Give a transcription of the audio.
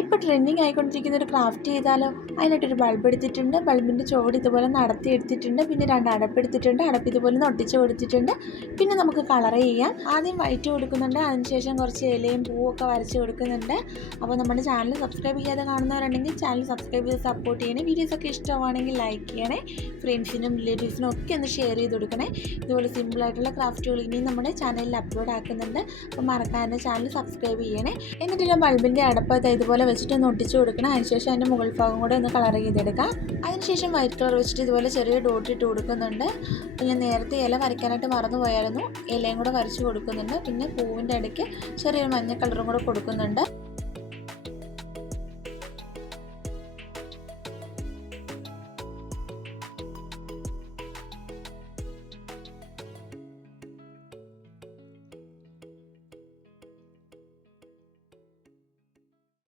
ഇപ്പോൾ ട്രെൻഡിങ് ആയിക്കൊണ്ടിരിക്കുന്ന ഒരു ക്രാഫ്റ്റ് ചെയ്താലോ? അതിനായിട്ടൊരു ബൾബ് എടുത്തിട്ടുണ്ട്. ബൾബിന്റെ ചുവട് ഇതുപോലെ നടത്തി എടുത്തിട്ടുണ്ട്. പിന്നെ രണ്ട് അടപ്പ് എടുത്തിട്ടുണ്ട്. അടപ്പ് ഇതുപോലെ ഒട്ടിച്ച് കൊടുത്തിട്ടുണ്ട്. പിന്നെ നമുക്ക് കളർ ചെയ്യാം. ആദ്യം വൈറ്റ് കൊടുക്കുന്നുണ്ട്. അതിനുശേഷം കുറച്ച് ഇലയും പൂവും ഒക്കെ വരച്ച് കൊടുക്കുന്നുണ്ട്. അപ്പോൾ നമ്മുടെ ചാനൽ സബ്സ്ക്രൈബ് ചെയ്യാതെ കാണുന്നവരുണ്ടെങ്കിൽ ചാനൽ സബ്സ്ക്രൈബ് ചെയ്ത് സപ്പോർട്ട് ചെയ്യണേ. വീഡിയോസൊക്കെ ഇഷ്ടമാണെങ്കിൽ ലൈക്ക് ചെയ്യണേ. ഫ്രണ്ട്സിനും റിലേറ്റീവ്സിനും ഒക്കെ ഒന്ന് ഷെയർ ചെയ്ത് കൊടുക്കണേ. ഇതുപോലെ സിമ്പിളായിട്ടുള്ള ക്രാഫ്റ്റുകൾ ഇനിയും നമ്മുടെ ചാനലിൽ അപ്ലോഡ് ആക്കുന്നുണ്ട്. അപ്പോൾ മറക്കാതെ ചാനൽ സബ്സ്ക്രൈബ് ചെയ്യണേ. എന്നിട്ട് ബൾബിന്റെ അടപ്പ് ദേ ഇതുപോലെ വെച്ചിട്ട് ഒന്ന് ഒട്ടിച്ച് കൊടുക്കണം. അതിനുശേഷം അതിന്റെ മുകൾ ഭാഗം കൂടെ ഒന്ന് കളർ ചെയ്തെടുക്കാം. അതിനുശേഷം വൈറ്റ് കളർ വെച്ചിട്ട് ഇതുപോലെ ചെറിയ ഡോട്ട് ഇട്ട് കൊടുക്കുന്നുണ്ട്. പിന്നെ നേരത്തെ ഇല വരയ്ക്കാനായിട്ട് മറന്നു പോയായിരുന്നു. ഇലയും കൂടെ വരച്ച് കൊടുക്കുന്നുണ്ട്. പിന്നെ പൂവിന്റെ ഇടയ്ക്ക് ചെറിയൊരു മഞ്ഞ കളറും കൂടെ കൊടുക്കുന്നുണ്ട്.